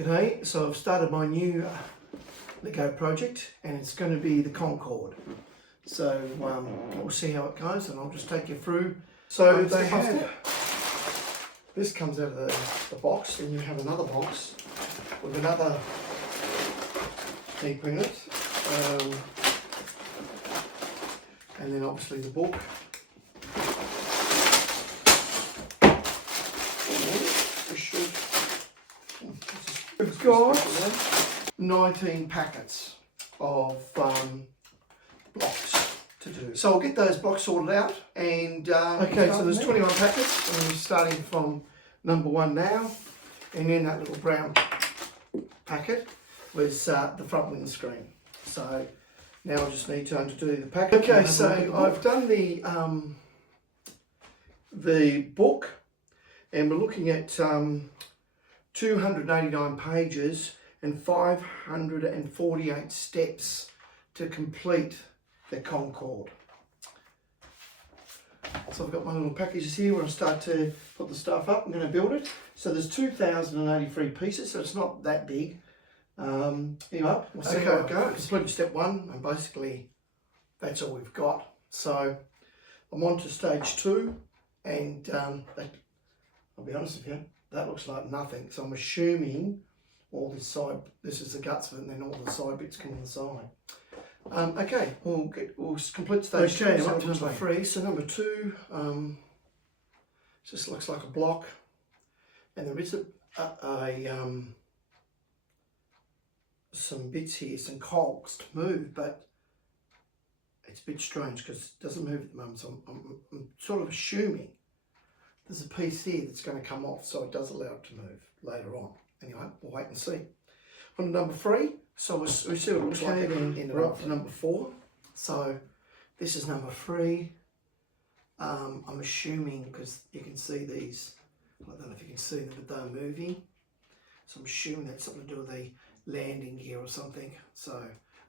G'day, so I've started my new Lego project and it's going to be the Concorde. So we'll see how it goes and I'll just take you through. So they have, this comes out of the box, and you have another box with another tape in it. And then obviously the book. We've got 19 packets of blocks to do. So I'll get those blocks sorted out and okay, so there's 21 packets and we're starting from number 1 now, and then that little brown packet was the front windscreen. So now I just need to undo the packet. Okay, so I've done the book and we're looking at 289 pages and 548 steps to complete the Concorde. So I've got my little packages here where I start to put the stuff up. I'm going to build it. So there's 2,083 pieces, so it's not that big. Anyway, we'll see how it goes. Completed step 1, and basically that's all we've got. So I'm on to stage 2, and I'll be honest with you, that looks like nothing. So I'm assuming all this side, this is the guts of it, and then all the side bits come on the side. Okay, we'll complete stage 2. I'm up to number 3. So number 2, just looks like a block, and there is some bits here, some cogs to move, but it's a bit strange because it doesn't move at the moment. So I'm sort of assuming there's a piece here that's going to come off, so it does allow it to move later on. Anyway, we'll wait and see. On to number 3, so we'll see what it looks like, and we're up to number 4. So this is number 3. I'm assuming, because you can see these, I don't know if you can see them, but they're moving. So I'm assuming that's something to do with the landing gear or something. So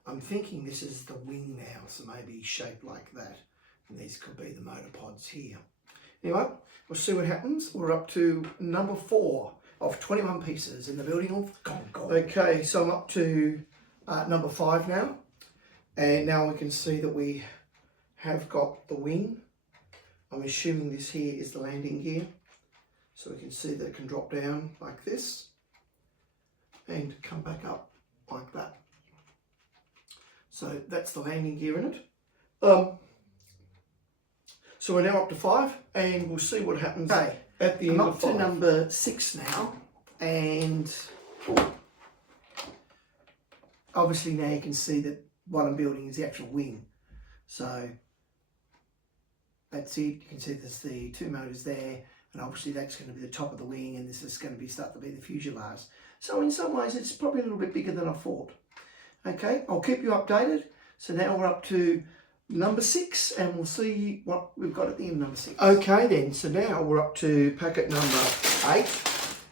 I'm thinking this is the wing now, so maybe shaped like that. And these could be the motor pods here. Anyway, we'll see what happens. We're up to number 4 of 21 pieces in the building of Concorde. Okay, so I'm up to number 5 now. And now we can see that we have got the wing. I'm assuming this here is the landing gear. So we can see that it can drop down like this and come back up like that. So that's the landing gear in it. So we're now up to 5, and we'll see what happens at the end of 5. I'm up to number 6 now, and obviously now you can see that what I'm building is the actual wing. So that's it. You can see there's the 2 motors there, and obviously that's going to be the top of the wing, and this is going to start to be the fuselage. So in some ways it's probably a little bit bigger than I thought. Okay, I'll keep you updated. So now we're up to number 6, and we'll see what we've got at the end of number 6. Okay then, so now we're up to packet number 8,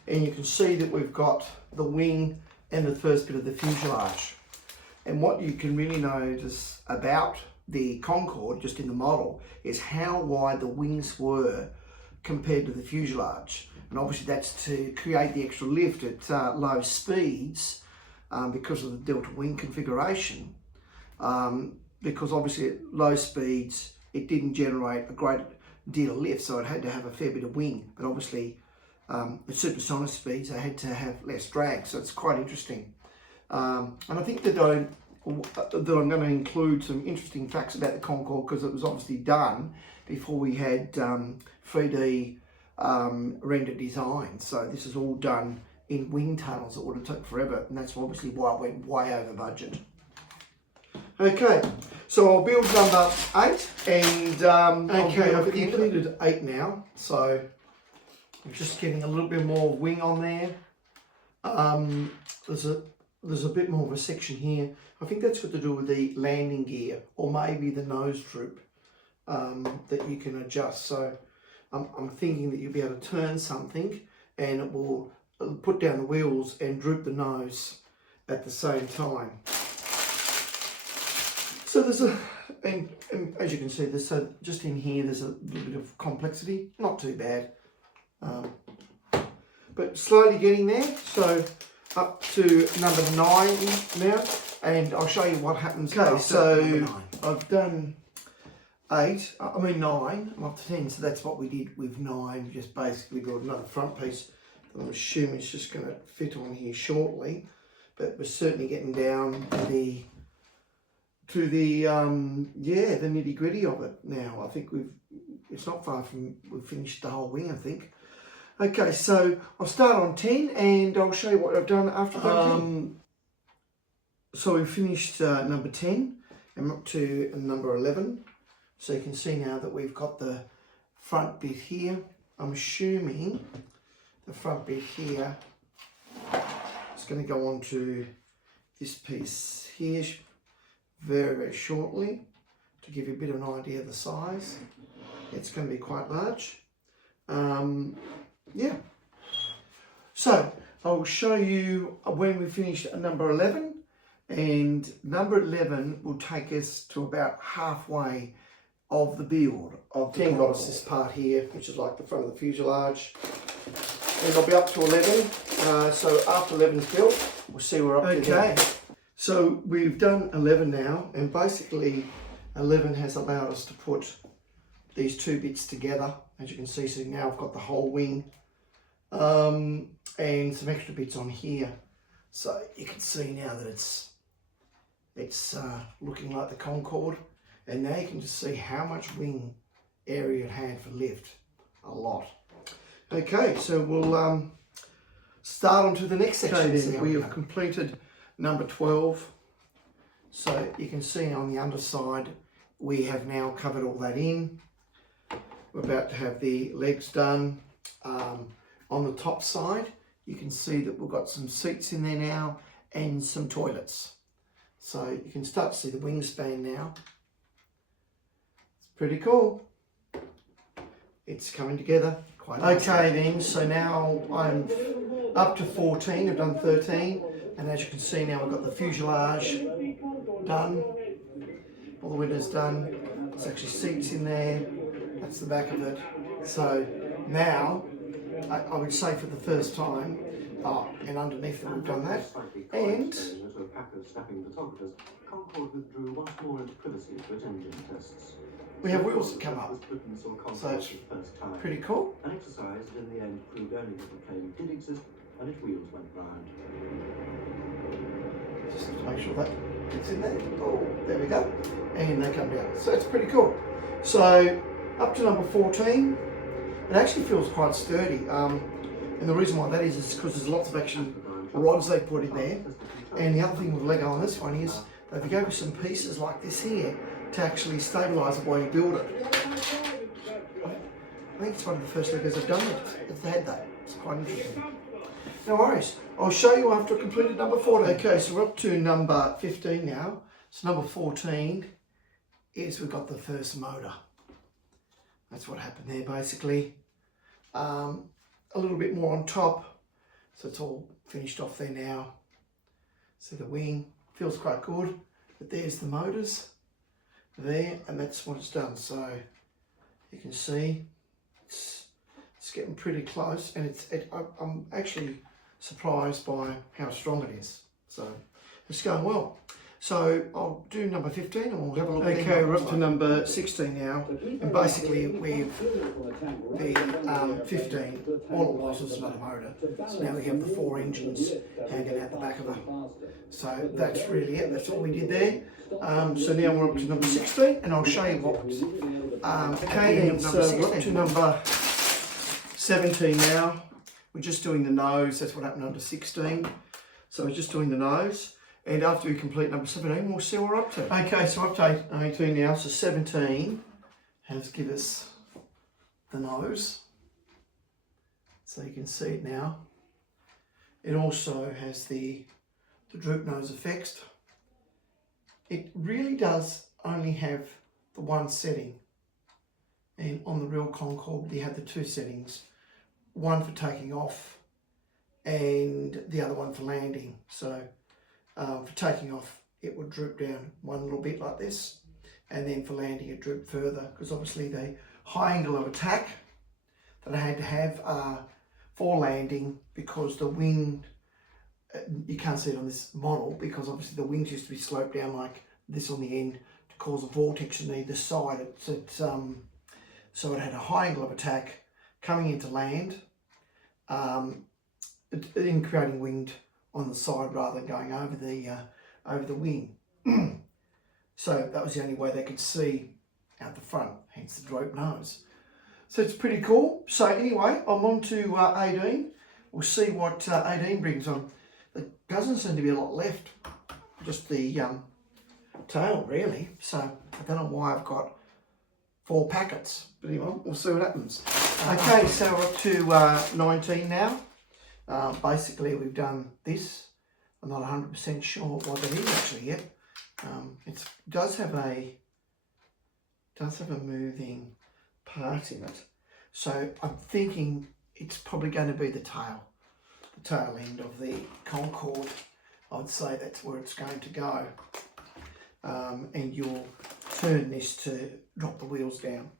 and you can see that we've got the wing and the first bit of the fuselage. And what you can really notice about the Concorde, just in the model, is how wide the wings were compared to the fuselage. And obviously that's to create the extra lift at low speeds because of the delta wing configuration. Because obviously at low speeds it didn't generate a great deal of lift, so it had to have a fair bit of wing. But obviously at supersonic speeds they had to have less drag, so it's quite interesting. And I think that I'm going to include some interesting facts about the Concorde, because it was obviously done before we had 3D render design. So this is all done in wind tunnels that would have taken forever, and that's obviously why it went way over budget. Okay, so I'll build number 8, and okay, I've completed 8 now, so I'm just getting a little bit more wing on there. There's a bit more of a section here. I think that's got to do with the landing gear, or maybe the nose droop that you can adjust. So I'm thinking that you'll be able to turn something and it will put down the wheels and droop the nose at the same time. So there's and as you can see, there's just in here, there's a little bit of complexity. Not too bad, but slowly getting there. So up to number 9 now, and I'll show you what happens. Okay, so I've done 9, I'm up to 10, so that's what we did with 9, just basically built another front piece that I'm assuming it's just going to fit on here shortly, but we're certainly getting down to the nitty gritty of it now. I think it's not far from, we've finished the whole wing, I think. Okay, so I'll start on 10 and I'll show you what I've done after that. So we've finished number 10 and we're up to number 11. So you can see now that we've got the front bit here. I'm assuming the front bit here is going to go on to this piece here very, very shortly to give you a bit of an idea of the size. It's going to be quite large. Yeah. So I'll show you when we finished at number 11, and number 11 will take us to about halfway of the build of 10 got us this part here, which is like the front of the fuselage, and I'll be up to 11. So after 11's built, we'll see where we're up to. Okay, so we've done 11 now, and basically 11 has allowed us to put these two bits together, as you can see. So now I've got the whole wing and some extra bits on here, so you can see now that it's looking like the Concorde. And now you can just see how much wing area it had for lift. A lot. Okay, so we'll start on to the next section. Okay, then we have completed number 12. So you can see on the underside, we have now covered all that in. We're about to have the legs done. On the top side, you can see that we've got some seats in there now and some toilets. So you can start to see the wingspan now. Pretty cool. It's coming together quite nicely. Okay then, so now I'm up to 14, I've done 13, and as you can see now we've got the fuselage done, all the windows done, there's actually seats in there, that's the back of it. So now, I would say for the first time, and underneath that we've done that, and Concorde withdrew once more into privacy for its engine tests. We have wheels that come up, so it's pretty cool. An exercise that in the end proved only that the plane did exist and its wheels went round. Just to make sure that gets in there. Oh, there we go. And they come down. So it's pretty cool. So up to number 14, it actually feels quite sturdy. And the reason why that is because there's lots of actually rods they put in there. And the other thing with Lego on this one is they go with some pieces like this here to actually stabilise it while you build it. I think it's one of the first Legos I've done if they had that. It's quite interesting. No worries. I'll show you after I completed number 14. Okay, so we're up to number 15 now. So number 14 is we've got the first motor. That's what happened there basically. A little bit more on top. So it's all finished off there now. So the wing feels quite good. But there's the motors there, and that's what it's done. So you can see it's getting pretty close, and I'm actually surprised by how strong it is. So it's going well. So I'll do number 15 and we'll have a look. Okay, we're up to number 16 now, and basically with the 15, all it was another motor. So now we have the 4 engines hanging out the back of it. So that's really it, that's all we did there. So now we're up to number 16 and I'll show you what. Okay then, so we're up to number 17 now. We're just doing the nose, that's what happened under 16. So we're just doing the nose. And after we complete number 17, we'll see what we're up to. Okay, so up to 18 now. So 17 has given us the nose. So you can see it now. It also has the droop nose affixed. It really does only have the one setting. And on the real Concorde, you have the 2 settings. One for taking off and the other one for landing. So for taking off, it would droop down one little bit like this, and then for landing it drooped further, because obviously the high angle of attack that I had to have for landing, because the wind you can't see it on this model because obviously the wings used to be sloped down like this on the end to cause a vortex on either side. So it had a high angle of attack coming into land, in creating wind on the side rather than going over the wing. So that was the only way they could see out the front, hence the droop nose. So it's pretty cool. So anyway, I'm on to 18. We'll see what 18 brings on. There doesn't seem to be a lot left, just the tail really. So I don't know why I've got 4 packets, but anyway, we'll see what happens. Okay, so we're up to 19 now. Basically we've done this. I'm not 100% sure what that is actually yet. It does have a moving part in it. So I'm thinking it's probably going to be the tail end of the Concorde. I'd say that's where it's going to go. And you'll turn this to drop the wheels down.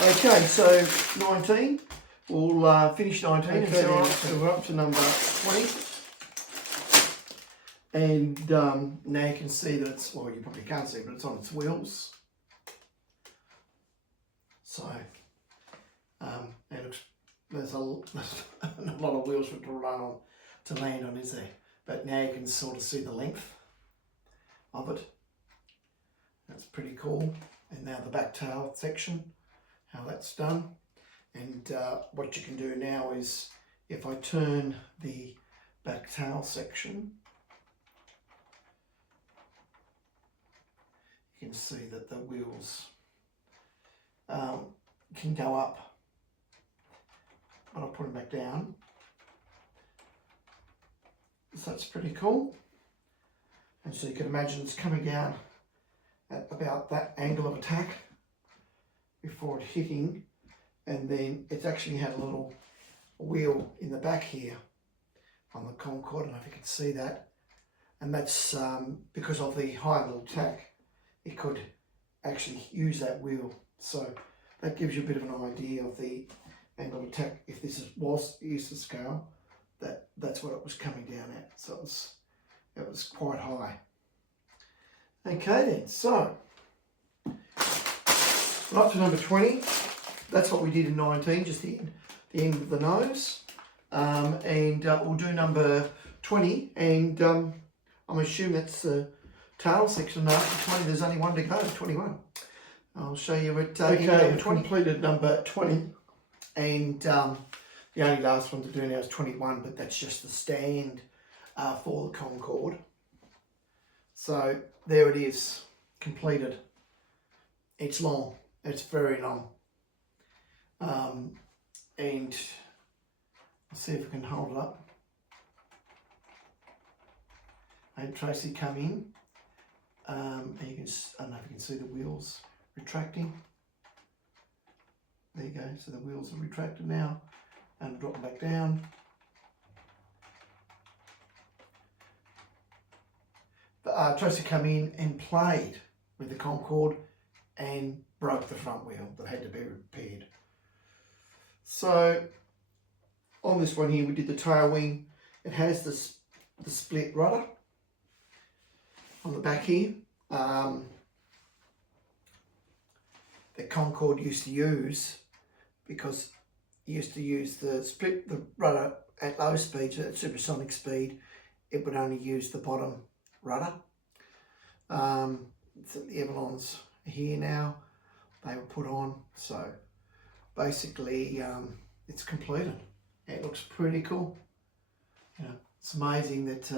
Okay, so 19. We'll finish 19 and so we're up to number 20. And now you can see that it's, well, you probably can't see, but it's on its wheels. So it looks, there's a lot of wheels for it to run on, to land on, is there? But now you can sort of see the length of it. That's pretty cool. And now the back tail section, how that's done. And what you can do now is, if I turn the back tail section, you can see that the wheels can go up, but I'll put them back down. So that's pretty cool. And so you can imagine it's coming down at about that angle of attack before it hitting, and then it's actually had a little wheel in the back here on the Concorde. I don't know if you can see that, and that's because of the high angle attack. It could actually use that wheel, so that gives you a bit of an idea of the angle of attack. If this was used to scale, that's what it was coming down at. So it was quite high. Okay then, so we're up to number 20. That's what we did in 19, just the end of the nose. And we'll do number 20, and I'm assuming that's the tail section. After 20, there's only one to go, 21. I'll show you at number 20. Completed number 20, and the only last one to do now is 21, but that's just the stand for the Concorde. So there it is, completed. It's long, it's very long. And I'll see if I can hold it up. I had Tracy come in, and you can, I don't know if you can see the wheels retracting. There you go, so the wheels are retracted now, and drop them back down. Tracy come in and played with the Concorde and broke the front wheel that had to be repaired. So on this one here we did the tail wing. It has the split rudder on the back here. The Concorde used to use, because you used to use the rudder at low speeds, at supersonic speed, it would only use the bottom rudder. So the ailerons are here now, they were put on, so basically it's completed. It looks pretty cool. You know, it's amazing that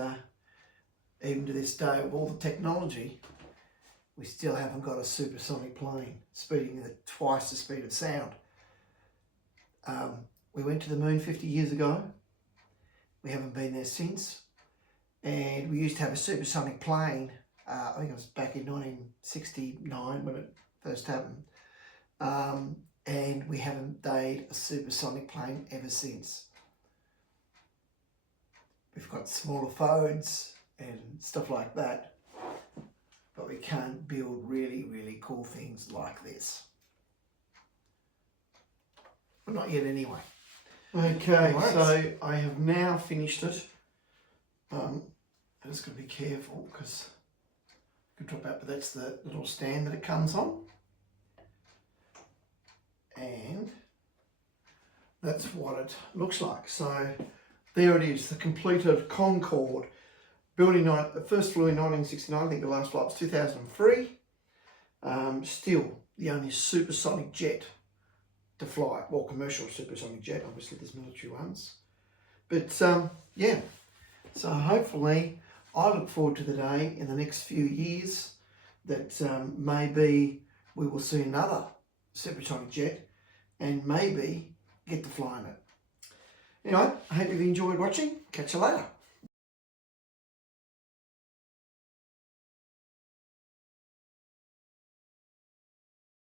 even to this day, with all the technology, we still haven't got a supersonic plane speeding at twice the speed of sound. We went to the moon 50 years ago. We haven't been there since. And we used to have a supersonic plane, I think it was back in 1969 when it first happened. And we haven't made a supersonic plane ever since. We've got smaller phones and stuff like that, but we can't build really, really cool things like this. Well, not yet anyway. Okay, so I have now finished it. I'm just going to be careful because it could drop out, but that's the little stand that it comes on. And that's what it looks like. So there it is, the completed Concorde. First flew in 1969, I think the last flight was 2003. Still the only supersonic jet to fly, well, commercial supersonic jet, obviously there's military ones. But yeah, so hopefully I look forward to the day in the next few years that maybe we will see another supersonic jet and maybe get to fly in it. Anyway, I hope you've enjoyed watching. Catch you later.